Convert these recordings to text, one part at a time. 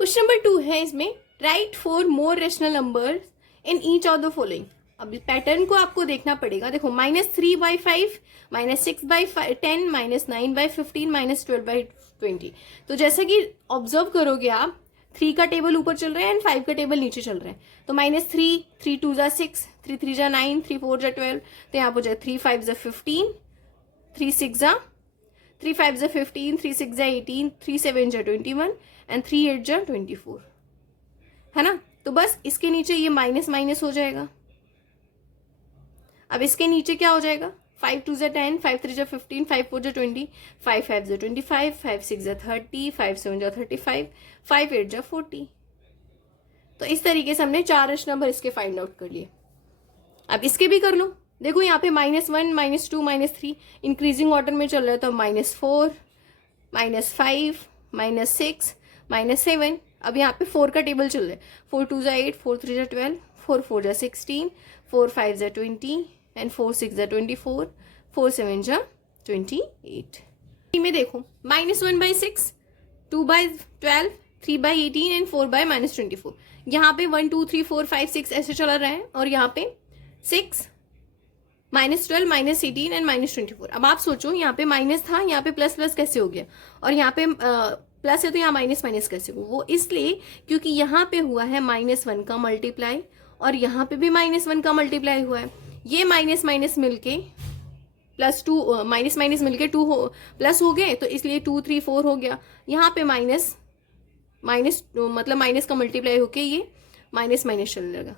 Question number 2 है इसमें, right 4 more rational number in each of the following. अब pattern को आपको देखना पड़ेगा। देखो -3/5, -6/10, -9/15, -12/20। तो जैसे कि ऑब्जर्व करोगे आप, 3 का टेबल ऊपर चल रहा है एंड 5 का टेबल नीचे चल रहा है। तो -3, 3 2 जा 6, 3 3 जा 9, 3 4 जा 12। तो यहाँ पर जाए 3 5 जा 15, 3 6 जा 3 5 जा 15, 3 6 जा 18, 3 7 जा 21 एंड 3 8 जा 24, है ना। तो बस इसके नीचे ये माइनस माइनस हो जाएगा। अब इसके नीचे क्या हो जाएगा, 5 2 जा 10, 5 3 जा 15, 5 4 जा 20, 5 5 जा 25, 5 6 जा 30, 5 7 जा 35, 5 8 जा 40। तो इस तरीके से हमने 4 रेशनल नंबर इसके फाइंड आउट कर लिए। अब इसके भी कर लो। देखो यहाँ पे -1, -2, -3 इंक्रीजिंग ऑर्डर में चल रहा है। तो -4, -5, -6, -7। अब यहाँ पे 4 का टेबल चल रहा है। 4 2 जा 8, 4 3 जा 12, 4 4 जा 16, 4 5 जा 20 एंड 4 6 जा 24, 4 7 जा 28। में देखो -1/6, 2/12, 3/18 एंड 4/-24। यहाँ पे 1 2 3 4 5 6 ऐसे चला रहा है और यहाँ पे 6, -12, -18 एंड -24। अब आप सोचो, यहाँ पे माइनस था, यहाँ पे प्लस प्लस कैसे हो गया, और यहाँ पे प्लस है तो यहाँ माइनस माइनस कैसे हुआ। वो इसलिए क्योंकि यहाँ पे हुआ है -1 का मल्टीप्लाई और यहाँ पे भी -1 का मल्टीप्लाई हुआ है। ये माइनस माइनस मिलके +2, माइनस माइनस मिलके 2 हो प्लस हो गए, तो इसलिए 2 3 4 हो गया। यहाँ पे माइनस मतलब माइनस का मल्टीप्लाई होके ये माइनस माइनस चलने लगा,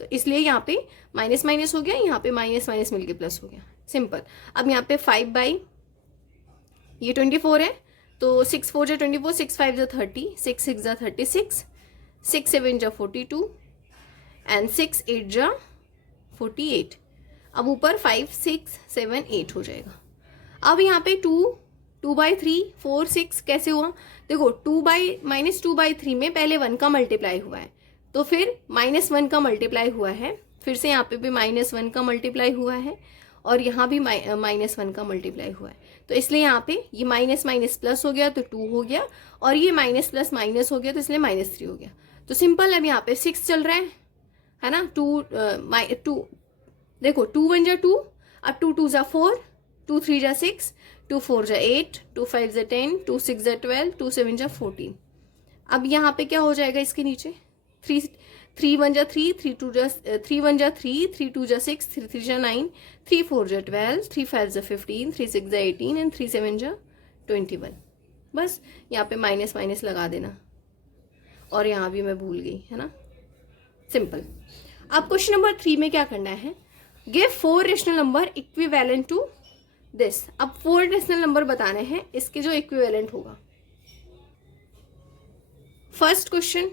तो इसलिए यहाँ पे माइनस माइनस हो गया, यहाँ पे माइनस माइनस मिलके प्लस हो गया। सिंपल। अब यहाँ पे 5/24 है, तो 6 4 जा 24, 6 5 जा 30, 6 6 जा 36, 6 7 जा 42 एंड 6 8 जा 48। अब ऊपर 5 6 7 8 हो जाएगा। अब यहाँ पे 2/3, 4 6 कैसे हुआ, देखो -2/3 में पहले 1 का मल्टीप्लाई हुआ है, तो फिर -1 का मल्टीप्लाई हुआ है, फिर से यहाँ पे भी -1 का मल्टीप्लाई हुआ है और यहाँ भी -1 का मल्टीप्लाई हुआ है। तो इसलिए यहाँ पे ये माइनस माइनस प्लस हो गया तो 2 हो गया, और ये माइनस प्लस माइनस हो गया तो इसलिए -3 हो गया। तो सिंपल। अब यहाँ पे 6 चल रहा है ना। 2 देखो 2 1 जा 2, अब 2 2 जा 4, 2 3 जा 6, 2 4 जा 8, 2 5 जा 10, 2 6 जा 12, 2 7 जा 14। अब यहाँ पे क्या हो जाएगा इसके नीचे, 3 1 जा 3, 3 1 जा 3, 3 2 जा 6, 3 3 जा 9, 3 4 जा 12, 3 5 जा 15, 3 6 जा 18 एंड 3 7 जा 21। बस यहाँ पे माइनस माइनस लगा देना, और यहाँ भी मैं भूल गई, है ना। सिंपल। अब क्वेश्चन नंबर 3 में क्या करना है, give 4 rational number equivalent to this. अब 4 रेशनल नंबर बताने हैं, इसके जो इक्विवेलेंट होगा। फर्स्ट क्वेश्चन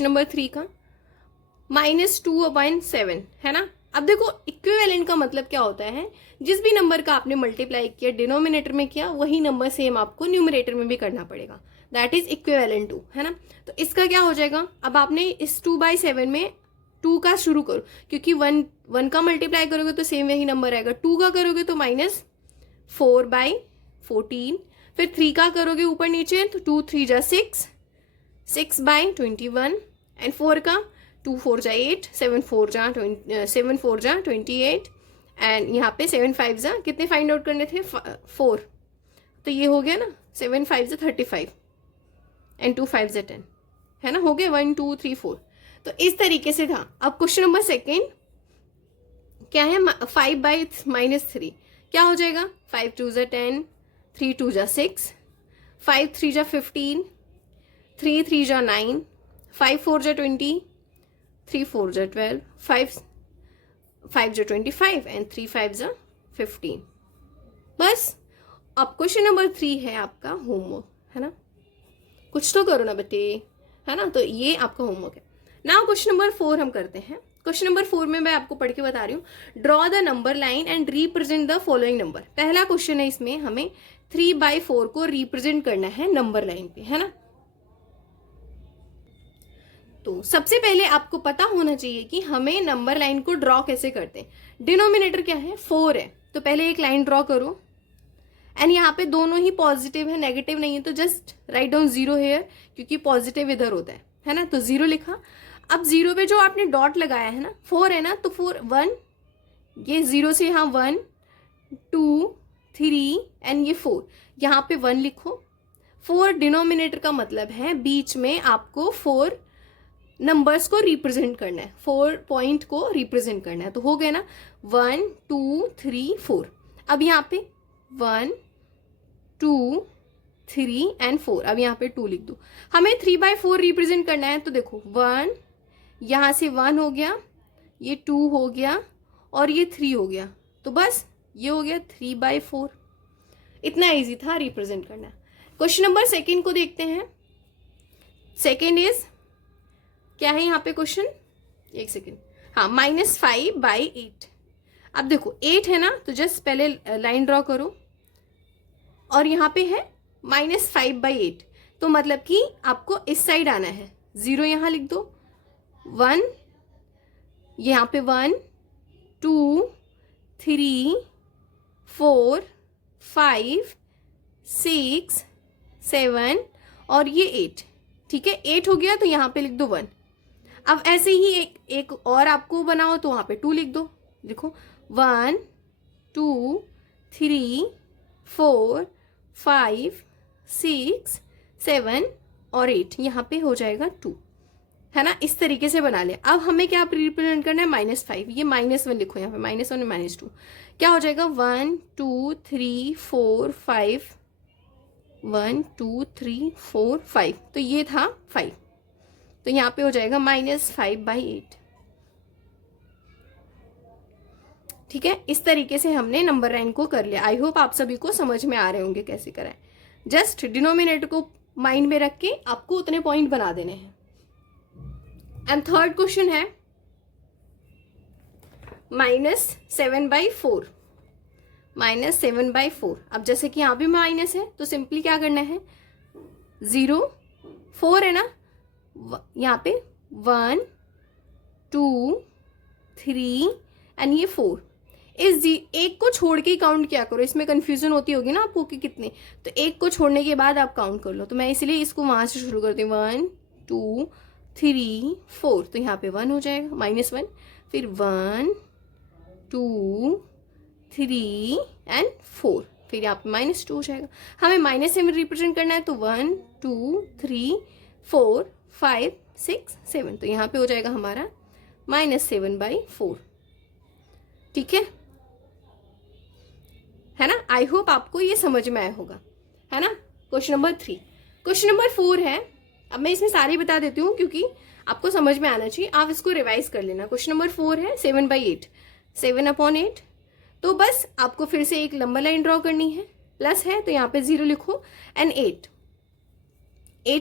नंबर 3 का -2/7 है ना। अब देखो इक्विवेलेंट का मतलब क्या होता है, जिस भी नंबर का आपने मल्टीप्लाई किया डिनोमिनेटर में किया, वही नंबर सेम आपको न्यूमरेटर में भी करना पड़ेगा। दैट इज इक्विवेलेंट टू, है ना। तो इसका क्या हो जाएगा, अब आपने इस 2/7 में 2 का शुरू करो, क्योंकि 1 का मल्टीप्लाई करोगे तो सेम वही नंबर आएगा। 2 का करोगे तो -4/14, फिर 3 का करोगे ऊपर नीचे तो 2 3 जा 6, 6/21 एंड 4 का 2 4 जा 8, 7 4 जा 28 एंड यहाँ पे 7 5 जा कितने फाइंड आउट करने थे, 4। तो ये हो गया ना, 7 5 जा 35 एंड 2 5 जा 10, है ना। हो गया 1 2 3 4। तो इस तरीके से था। अब क्वेश्चन नंबर 2 क्या है, 5/-3 क्या हो जाएगा, 5 2 जा 10, 3 2 जा 6, 5 3 जा 15, 3 3 जा 9, 5 4 जा 20, 3 4 जा 12, 5 5 जा 25 एंड 3 5 जा 15। बस। अब क्वेश्चन नंबर 3 है आपका होमवर्क, है ना। कुछ तो करो ना बेटे, है ना। तो ये आपका होमवर्क है। नाउ क्वेश्चन नंबर 4 हम करते हैं। क्वेश्चन नंबर 4 में मैं आपको पढ़ के बता रही हूँ, draw the number line and represent the following number. पहला क्वेश्चन है, इसमें हमें 3/4 को रिप्रेजेंट करना है नंबर लाइन पे, है ना। तो सबसे पहले आपको पता होना चाहिए कि हमें नंबर लाइन को ड्रॉ कैसे करते हैं। डिनोमिनेटर क्या है, 4 है, तो पहले एक लाइन ड्रॉ करो एंड यहाँ पे दोनों ही पॉजिटिव है, नेगेटिव नहीं है, तो जस्ट राइट डाउन 0 हेयर, क्योंकि पॉजिटिव इधर होता है ना, तो 0 लिखा। अब 0 पे जो आपने डॉट लगाया है ना, 4 है ना, तो 4 1, ये 0 से यहाँ 1 2 3 एंड ये 4, यहाँ पे 1 लिखो। 4 डिनोमिनेटर का मतलब है बीच में आपको 4 नंबर्स को रिप्रेजेंट करना है, 4 पॉइंट को रिप्रेजेंट करना है, तो हो गया ना 1 2 3 4। अब यहाँ पे 1 2 3 एंड 4, अब यहाँ पे 2 लिख दो। हमें 3/4 रिप्रेजेंट करना है, तो देखो 1, यहाँ से 1 हो गया, ये 2 हो गया और ये 3 हो गया, तो बस ये हो गया 3/4। इतना इजी था रिप्रेजेंट करना। क्वेश्चन नंबर सेकेंड को देखते हैं। सेकेंड इज क्या है यहाँ पे क्वेश्चन, एक सेकेंड, हाँ, -5/8। अब देखो 8 है ना, तो जस्ट पहले लाइन ड्रॉ करो और यहाँ पे है -5/8, तो मतलब कि आपको इस साइड आना है। 0 यहाँ लिख दो, 1, यहाँ पे 1 2 3 4 5 6 7 और ये 8, ठीक है, 8 हो गया, तो यहाँ पे लिख दो 1। अब ऐसे ही एक और आपको बनाओ, तो वहाँ पे 2 लिख दो। देखो 1 2 3 4 5 6 7 और 8, यहाँ पे हो जाएगा 2, है ना, इस तरीके से बना ले। अब हमें क्या रिप्रेजेंट करना है, -5, ये -1 लिखो यहाँ पे, -1 और -2, क्या हो जाएगा 1 2 3 4 5, 1 2 3 4 5, तो ये था 5, तो यहाँ पे हो जाएगा -5/8। ठीक है, इस तरीके से हमने नंबर लाइन को कर लिया। आई होप आप सभी को समझ में आ रहे होंगे कैसे कराएं। जस्ट डिनोमिनेटर को माइंड में रख के आपको उतने पॉइंट बना देने हैं। एंड थर्ड क्वेश्चन है -7/4। -7/4, अब जैसे कि यहाँ भी माइनस है, तो सिंपली क्या करना है, 0 4 है ना, यहाँ पे 1 2 3 एंड ये 4। इस एक को छोड़ के काउंट किया करो, इसमें कंफ्यूजन होती होगी ना आपको कि कितने, तो एक को छोड़ने के बाद आप काउंट कर लो। तो मैं इसलिए इसको वहां से शुरू करती हूँ, 1 2 3 4, तो यहाँ पे 1 हो जाएगा, -1, फिर 1 2 3 एंड 4, फिर यहाँ पे -2 हो जाएगा। हमें -7 रिप्रेजेंट करना है, तो 1 2 3 4 5 6 7, तो यहाँ पे हो जाएगा हमारा -7/4। ठीक है ना। आई होप आपको ये समझ में आया होगा, है ना। Question number 3। क्वेश्चन नंबर 4 है, अब मैं इसमें सारे बता देती हूँ क्योंकि आपको समझ में आना चाहिए, आप इसको रिवाइज कर लेना। क्वेश्चन नंबर 4 है 7/8, 7/8, तो बस आपको फिर से एक लंबा लाइन ड्रॉ करनी है, प्लस है तो यहाँ पे 0 लिखो एंड 8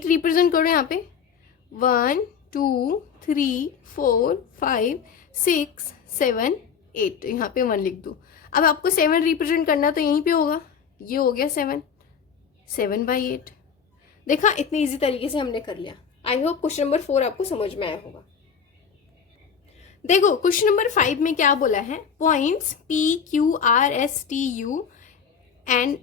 रिप्रेजेंट करो यहाँ पे, 1 2 3 4 5 6 7 8, तो यहाँ पे 1 लिख दो। अब आपको 7 रिप्रेजेंट करना तो यहीं पे होगा, ये हो गया 7/8। देखा, इतनी इजी तरीके से हमने कर लिया। आई होप क्वेश्चन नंबर 4 आपको समझ में आया होगा। देखो क्वेश्चन नंबर 5 में क्या बोला है, points PQRSTU and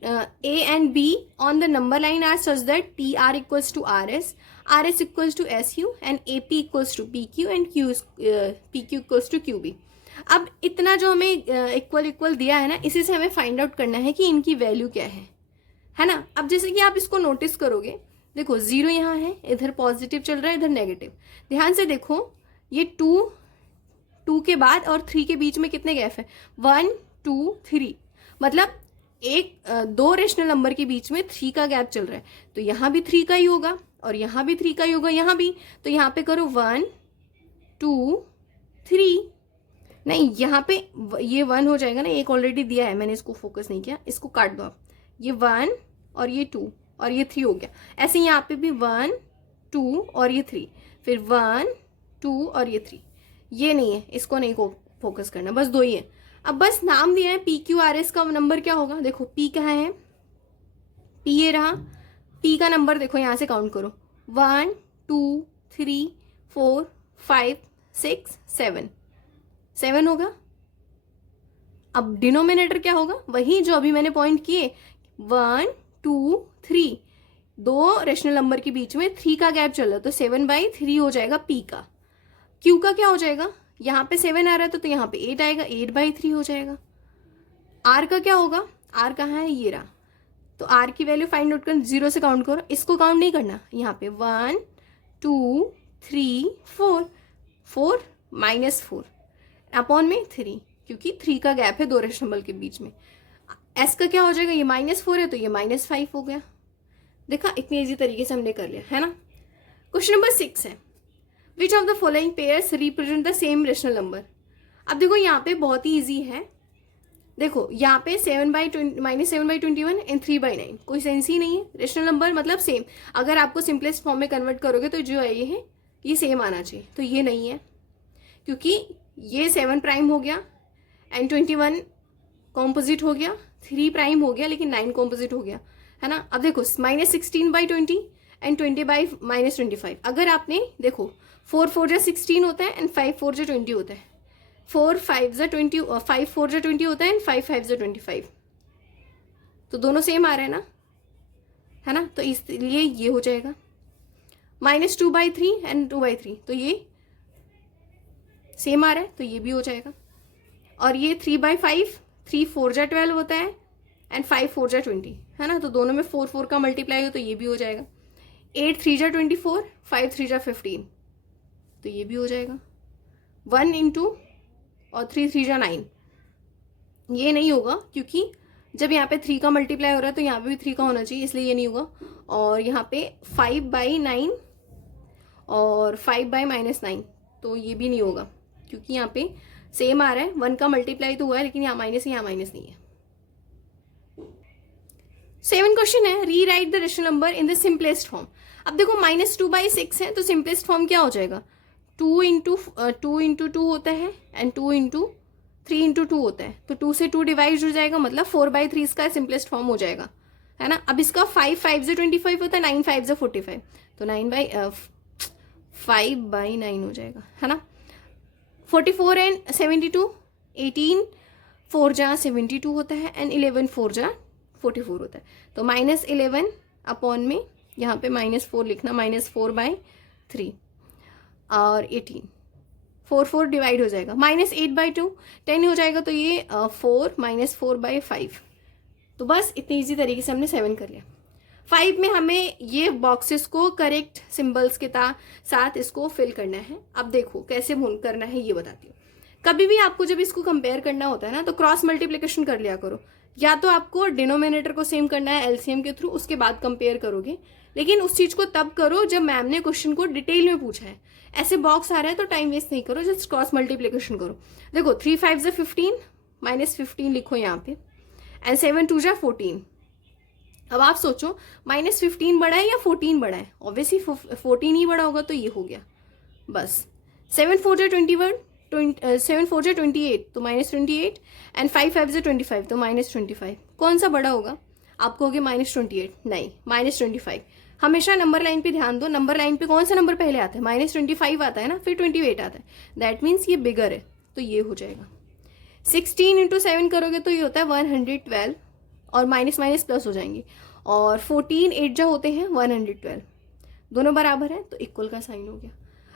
A and B on the number line are such that TR equals to RS, RS equals to SU and AP equals to PQ and PQ equals to QB। अब इतना जो हमें equal दिया है ना, इसी से हमें फाइंड आउट करना है कि इनकी वैल्यू क्या है ना। अब जैसे कि आप इसको नोटिस करोगे, देखो 0 यहाँ है, इधर पॉजिटिव चल रहा है, इधर नेगेटिव। ध्यान से देखो, ये 2 के बाद और 3 के बीच में कितने गैप है, 1 2 3, मतलब दो रेशनल नंबर के बीच में 3 का गैप चल रहा है। तो यहाँ भी 3 का ही होगा और यहाँ भी 3 का ही होगा, यहाँ भी। तो यहाँ पे करो 1 2 3, नहीं यहाँ पे ये 1 हो जाएगा ना, एक ऑलरेडी दिया है, मैंने इसको फोकस नहीं किया, इसको काट दो आप। ये 1 और ये 2 और ये 3 हो गया। ऐसे यहाँ पे भी 1 2 और ये 3, फिर 1 2 और ये 3। ये नहीं है, इसको नहीं को फोकस करना, बस 2 ही है। अब बस नाम दिया है PQRS का नंबर क्या होगा, देखो P कहाँ है, P ये रहा, P का नंबर देखो यहाँ से काउंट करो, 1 2 3 4 5 6 7 होगा। अब डिनोमिनेटर क्या होगा, वही जो अभी मैंने पॉइंट किए, 1 2 3, दो रेशनल नंबर के बीच में 3 का गैप चल रहा है, तो 7/3 हो जाएगा पी का। क्यू का क्या हो जाएगा, यहाँ पे 7 आ रहा है तो यहाँ पे 8 आएगा, 8/3 हो जाएगा। आर का क्या होगा, आर कहाँ है, ये रहा, तो आर की वैल्यू फाइंड आउट कर, 0 से काउंट करो, इसको काउंट नहीं करना, यहाँ पे 1 2 3 4, 4 -4 अपॉन में 3, क्योंकि 3 का गैप है दो रेशनल नंबर के बीच में। एस का क्या हो जाएगा, ये -4 है तो ये -5 हो गया। देखा, इतनी इजी तरीके से हमने कर लिया है ना। क्वेश्चन नंबर 6 है, which of the following pairs represent the same rational number. अब देखो यहाँ पे बहुत ही ईजी है, देखो यहाँ पे -7/21 एंड 3/9, कोई सेंस ही नहीं है, रेशनल नंबर मतलब सेम। अगर आपको सिंपलेस्ट फॉर्म में कन्वर्ट करोगे तो जो है ये सेम आना चाहिए, तो ये नहीं है, क्योंकि ये 7 प्राइम हो गया एंड 21 कॉम्पोजिट हो गया, 3 प्राइम हो गया लेकिन 9 कॉम्पोजिट हो गया, है ना। अब देखो -16/20 एंड 20/-25, अगर आपने देखो 4 4 जा 16 होता है एंड 5 4 जा 20 होता है, 4 5 जा 20, 5 4 जा 20 होता है एंड 5 5 जा 25, तो दोनों सेम आ रहे हैं ना, है ना, तो इसलिए ये हो जाएगा। -2/3 एंड 2/3, तो ये सेम आ रहा है तो ये भी हो जाएगा। और ये 3/5, 3 4 जा 12 होता है एंड 5 4 जा 20, है ना, तो दोनों में 4 4 का मल्टीप्लाई हो तो ये भी हो जाएगा। 8 3 जा 24, 5 3 जा 15, तो ये भी हो जाएगा। 1 इंटू और 3 3 जा 9, ये नहीं होगा क्योंकि जब यहाँ पे 3 का मल्टीप्लाई हो रहा है तो यहाँ पे भी 3 का होना चाहिए, इसलिए ये नहीं होगा। और यहाँ पे 5/9 और 5/-9, तो ये भी नहीं होगा क्योंकि यहाँ पे सेम आ रहा है, 1 का मल्टीप्लाई तो हुआ है लेकिन यहाँ माइनस है, यहाँ माइनस नहीं है। 7 क्वेश्चन है, री right the rational number in the simplest form. अब देखो -2/6 है तो सिंपलेस्ट फॉर्म क्या हो जाएगा, 2 इंटू 2 होता है एंड 2 इंटू 3 इंटू 2 होता है, तो 2 से 2 डिवाइड हो जाएगा, मतलब 4/3 इसका सिंपलेस्ट फॉर्म हो जाएगा, है ना। अब इसका 5 5 से 25 होता है, 9 5 से 45, तो 5/9 हो जाएगा, है ना। 44 एंड 72, 18 4 जा 72 होता है एंड 11 4 जा 44 होता है, तो -11 अपॉन में यहाँ पे -4 लिखना, -4/3 और 18, 4 4 डिवाइड हो जाएगा, -8/2 10 हो जाएगा, तो ये 4 -4/5, तो बस इतनी इजी तरीके से हमने 7 कर लिया। 5 में हमें ये बॉक्सेस को करेक्ट सिंबल्स के साथ इसको फिल करना है। अब देखो कैसे करना है ये बताती हूँ। कभी भी आपको जब इसको कंपेयर करना होता है ना तो क्रॉस मल्टीप्लिकेशन कर लिया करो, या तो आपको डिनोमिनेटर को सेम करना है एलसीएम के थ्रू, उसके बाद कंपेयर करोगे, लेकिन उस चीज को तब करो जब मैम ने क्वेश्चन को डिटेल में पूछा है। ऐसे बॉक्स आ रहा है तो टाइम वेस्ट नहीं करो, जस्ट क्रॉस मल्टीप्लिकेशन करो। देखो 3 5 जा 15, -15 लिखो यहाँ पे, एंड 7 2 जा 14। अब आप सोचो -15 बड़ा है या 14 बड़ा है, ऑब्वियसली 14 ही बड़ा होगा, तो ये हो गया बस। 7 4 जा 21, 7 4 जा 28, तो -28 एंड 5 5 जा 25, तो -25। कौन सा बड़ा होगा, आप कहोगे -28, नहीं -25। हमेशा नंबर लाइन पे ध्यान दो, नंबर लाइन पे कौन सा नंबर पहले आता है, -25 आता है ना, फिर 28 आता है, दैट मीन्स ये बिगर है, तो ये हो जाएगा। 16 इंटू 7 करोगे तो ये होता है 112, और माइनस माइनस प्लस हो जाएंगे, और 14 8 जा होते हैं 112, दोनों बराबर है तो इक्वल का साइन हो गया।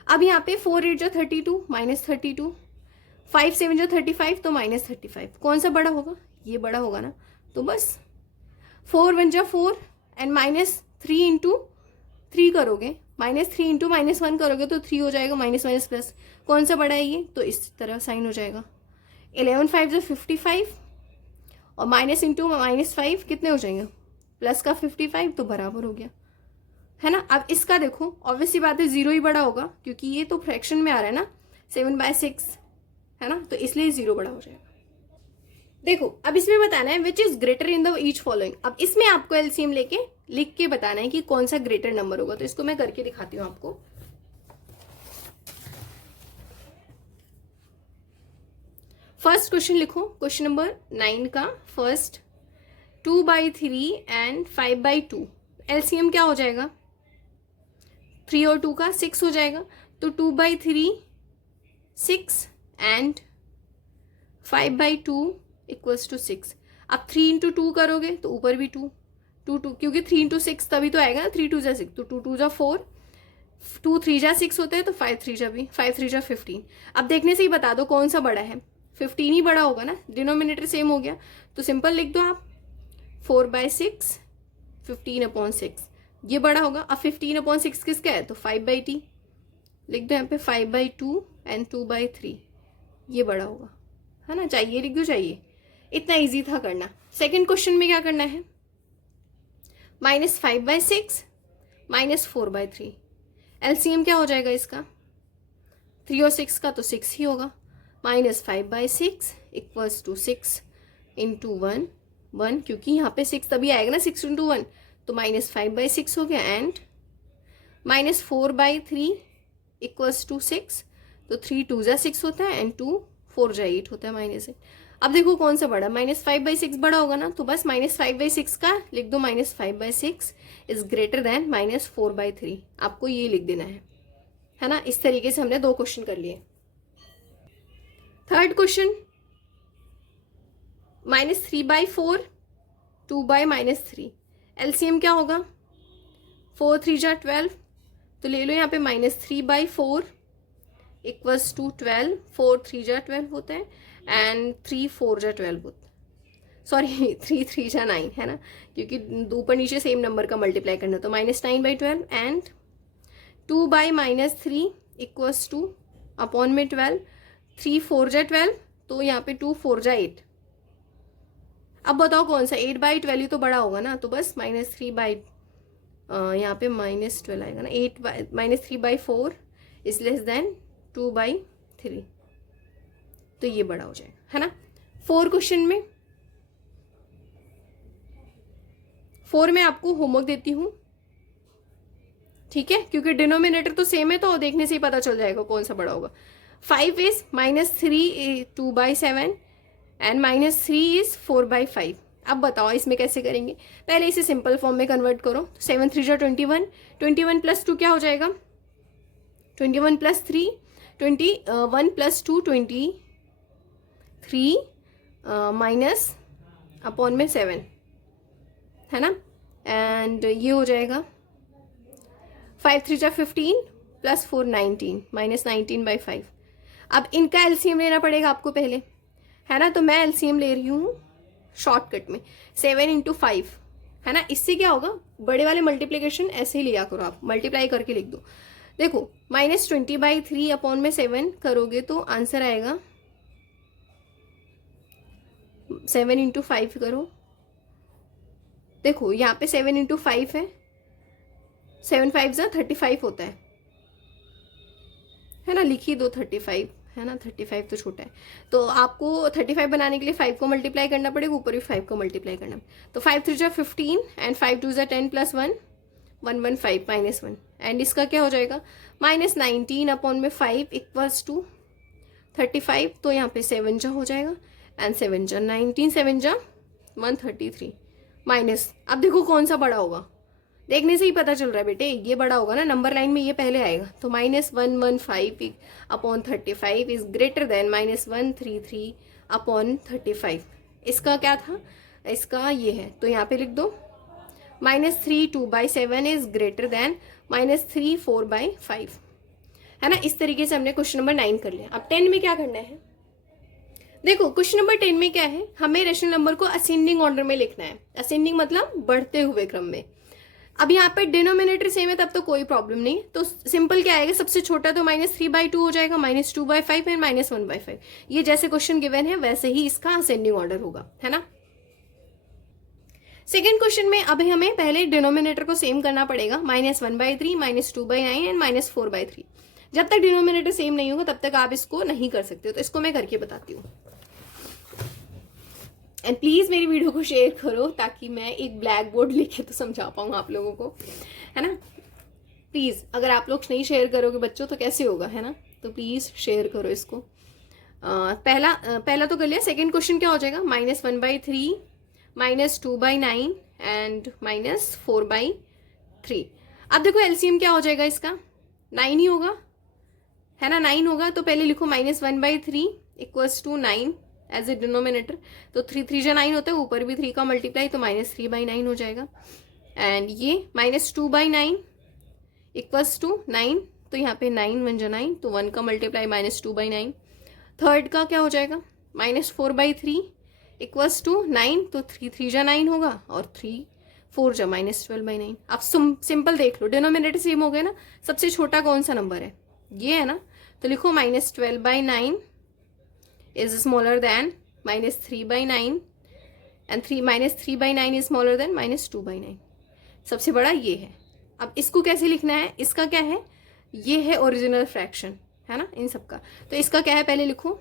अब यहाँ पे 4 8 जा 32, -32, 5 7 जा 35, तो -35। कौन सा बड़ा होगा, ये बड़ा होगा ना, तो बस 4 1 जा 4 एंड -3 इंटू 3 करोगे, -3 इंटू -1 करोगे तो 3 हो जाएगा, माइनस माइनस प्लस। कौन सा बड़ा है ये, तो इस तरह साइन हो जाएगा। 11 5 जा 55, और माइनस इंटू -5 कितने हो जाएंगे, प्लस का 55, तो बराबर हो गया, है ना। अब इसका देखो ऑब्वियसली बात है 0 ही बड़ा होगा, क्योंकि ये तो फ्रैक्शन में आ रहा है ना, 7/6, है ना, तो इसलिए 0 बड़ा हो जाएगा। देखो अब इसमें बताना है which is greater in the each following. अब इसमें आपको एलसीएम लेके लिख के बताना है कि कौन सा ग्रेटर नंबर होगा, तो इसको मैं करके दिखाती हूँ आपको। फर्स्ट क्वेश्चन लिखो, क्वेश्चन नंबर 9 का फर्स्ट, 2/3 एंड 5/2, एलसीएम क्या हो जाएगा, 3 और 2 का 6 हो जाएगा, तो 2/3 6 एंड 5/2 इक्वल्स टू 6। अब 3 इंटू 2 करोगे तो ऊपर भी 2, 2 क्योंकि 3 इंटू 6 तभी तो आएगा ना, 3 2 जा 6, तो 2 2 जा 4, 2 3 जा 6 होता है, तो 5 3 जा भी 5 3 जा 15। अब देखने से ही बता दो कौन सा बड़ा है, 15 ही बड़ा होगा ना, डिनोमिनेटर सेम हो गया, तो सिंपल लिख दो आप 4/6 15/6, ये बड़ा होगा। अब 15/6 किसका है, तो 5/t, लिख दो यहाँ पे 5/2 एंड 2/3, ये बड़ा होगा, है ना, चाहिए लिख दो चाहिए। इतना इजी था करना। सेकंड क्वेश्चन में क्या करना है, -5/6 -4/3, एलसीएम क्या हो जाएगा इसका, 3 और 6 का तो 6 ही होगा, -5/6 इक्वल्स टू 6 इंटू 1 1, क्योंकि यहाँ पे 6 तभी आएगा ना, 6 इंटू 1, तो -5/6 हो गया, एंड -4/3 इक्वल्स टू 6, तो 3 2 जा 6 होता है, एंड 2 4 जा 8 होता है, -8। अब देखो कौन सा बड़ा, -5/6 बड़ा होगा ना, तो बस -5/6 का लिख दो, -5/6 इज ग्रेटर देन -4/3, आपको ये लिख देना है ना। इस तरीके से हमने 2 क्वेश्चन कर लिए। थर्ड क्वेश्चन, -3/4 2/-3, एलसीएम क्या होगा, 4 3 जा 12, तो ले लो यहाँ पे -3/4 इक्वल्स टू 12, 4 3 जा 12 होता है, एंड 3 4 जा 12 होता है, सॉरी 3 3 जा 9, है ना, क्योंकि ऊपर नीचे सेम नंबर का मल्टीप्लाई करना, तो -9/12 एंड 2/-3 इक्वल्स टू अपॉन में 12, 3 4 जा 12, तो यहाँ पे 2 4 जा 8। अब बताओ कौन सा, 8/12 ही तो बड़ा होगा ना, तो बस -3 यहाँ पे -12 आएगा ना, -3/4 इज लेस देन 2/3, तो ये बड़ा हो जाएगा, है ना। 4 क्वेश्चन में, 4 में आपको होमवर्क देती हूँ, ठीक है, क्योंकि डिनोमिनेटर तो सेम है, तो देखने से ही पता चल जाएगा कौन सा बड़ा होगा। 5 इज -3 2/7 एंड -3 इज 4/5। अब बताओ इसमें कैसे करेंगे, पहले इसे सिंपल फॉर्म में कन्वर्ट करो, 7 3 जा 21, 21 + 2 क्या हो जाएगा, 21 + 3 21 + 2 23 माइनस अपॉन में 7, है ना, एंड ये हो जाएगा 5 3 जा 15 + 4 19 -19/5। अब इनका एलसीएम लेना पड़ेगा आपको पहले, है ना, तो मैं एलसीएम ले रही हूँ शॉर्टकट में, 7 × 5, है ना। इससे क्या होगा, बड़े वाले मल्टीप्लिकेशन ऐसे ही लिया करो आप, मल्टीप्लाई करके लिख दो। देखो -20/3 अपॉन में 7 करोगे तो आंसर आएगा, 7 × 5 करो, देखो यहाँ पे 7 × 5 है, 7 5 जा 35 होता है ना, लिखी दो 35, है ना, 35 तो छोटा है, तो आपको 35 बनाने के लिए 5 को मल्टीप्लाई करना पड़ेगा, ऊपर भी 5 को मल्टीप्लाई करना, तो 5 3 जा 15 एंड 5 2 जा 10 + 1 115 -1, एंड इसका क्या हो जाएगा, -19 अपॉन में 5 इक्वल्स टू 35, तो यहाँ पे 7 जा हो जाएगा, एंड 7 जा 19, 7 जा 133 माइनस। अब देखो कौन सा बड़ा होगा, देखने से ही पता चल रहा है बेटे, ये बड़ा होगा ना, नंबर लाइन में ये पहले आएगा, तो -115 upon 35 is greater than -133 upon 35। इसका क्या था, इसका ये है, तो यहाँ पे लिख दो -3 2/7 इज ग्रेटर देन -3 4/5, है ना। इस तरीके से हमने क्वेश्चन नंबर 9 कर लिया। अब 10 में क्या करना है, देखो क्वेश्चन नंबर 10 में क्या है, हमें रेशनल नंबर को असेंडिंग ऑर्डर में लिखना है, असेंडिंग मतलब बढ़ते हुए क्रम में। अब यहाँ पे डिनोमिनेटर सेम है तब तो कोई प्रॉब्लम नहीं, तो सिंपल क्या आएगा, सबसे छोटा तो -3/2 हो जाएगा, -2/5 एंड -1/5, ये जैसे क्वेश्चन गिवन है वैसे ही इसका असेंडिंग ऑर्डर होगा, है ना। सेकेंड क्वेश्चन में अभी हमें पहले डिनोमिनेटर को सेम करना पड़ेगा, -1/3 -2/9 एंड -4/3। जब तक डिनोमिनेटर सेम नहीं होगा तब तक आप इसको नहीं कर सकते, तो इसको मैं करके बताती हूँ। एंड प्लीज मेरी वीडियो को शेयर करो ताकि मैं एक ब्लैक बोर्ड लिखे तो समझा पाऊँ आप लोगों को, है ना। प्लीज अगर आप लोग नहीं शेयर करोगे बच्चों तो कैसे होगा, है ना, तो प्लीज शेयर करो इसको। पहला तो कर लिया। सेकेंड क्वेश्चन क्या हो जाएगा, -1/3 -2/9 एंड -4/3। अब देखो एलसीएम क्या हो जाएगा इसका, 9 ही होगा, है ना, 9 होगा, तो पहले लिखो -1/3 equals to 9 as a denominator, तो 3 3 जा 9 होता है, ऊपर भी 3 का मल्टीप्लाई, तो -3/9 हो जाएगा। एंड ये -2/9 इक्वल्स टू 9, तो यहाँ पे 9 1 जा 9, तो 1 का मल्टीप्लाई -2/9। थर्ड का क्या हो जाएगा, -4/3 इक्वल्स टू 9, तो 3 3 जा 9 होगा, और 3 4 जा -12/9। आप सिंपल देख लो, डिनोमिनेटर सेम हो गया ना, सबसे छोटा कौन सा नंबर है, ये है ना, तो लिखो -12/9 is smaller than -3/9 and -3/9 is smaller than -2/9। सबसे बड़ा ये है। अब इसको कैसे लिखना है, इसका क्या है, ये है ओरिजिनल फ्रैक्शन, है ना इन सबका। तो इसका क्या है, पहले लिखो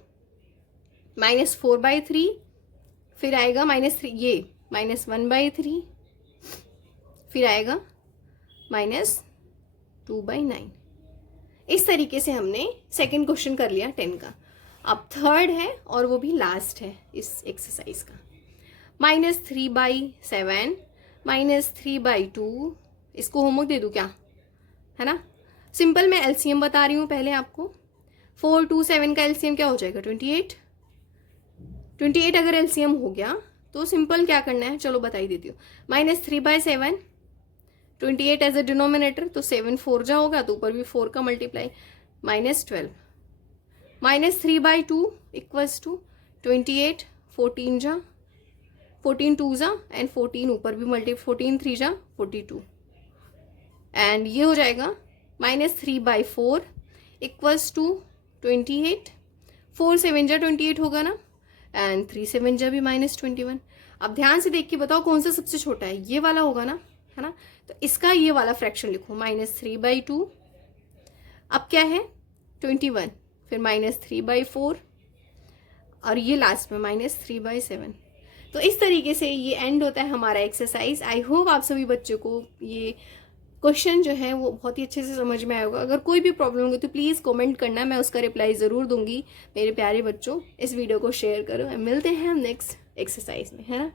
-4/3, फिर आएगा -3, ये -1/3, फिर आएगा -2/9। इस तरीके से हमने सेकंड क्वेश्चन कर लिया 10 का। अब थर्ड है, और वो भी लास्ट है इस एक्सरसाइज का, -3/7 -3/2। इसको होमवर्क दे दूं क्या, है ना। सिंपल मैं एलसीएम बता रही हूँ पहले आपको। 4 2 7 का एलसीएम क्या हो जाएगा, 28। 28 अगर एलसीएम हो गया तो सिंपल क्या करना है, चलो बता ही देती हूँ। -3/7, 28 एज ए डिनोमिनेटर, तो 7 4 जा होगा, तो ऊपर भी 4 का मल्टीप्लाई, -12। -3/2 इक्वल्स टू 28 14 जा, 14 2 जा, एंड 14 ऊपर भी मल्टी, 14 3 जा 42, एंड ये हो जाएगा -3/4 इक्वल्स टू 28, 4 7 जा 28 होगा ना, एंड 3 7 जा भी -21। अब ध्यान से देख के बताओ कौन सा सबसे छोटा है, ये वाला होगा ना, है ना। तो इसका ये वाला फ्रैक्शन लिखो, -3/2, अब क्या है 21, फिर -3/4, और ये लास्ट में -3/7। तो इस तरीके से ये एंड होता है हमारा एक्सरसाइज। आई होप आप सभी बच्चों को ये क्वेश्चन जो है वो बहुत ही अच्छे से समझ में आया होगा। अगर कोई भी प्रॉब्लम होगी तो प्लीज़ कमेंट करना, मैं उसका रिप्लाई ज़रूर दूंगी। मेरे प्यारे बच्चों, इस वीडियो को शेयर करो, मिलते हैं हम नेक्स्ट एक्सरसाइज में, है ना।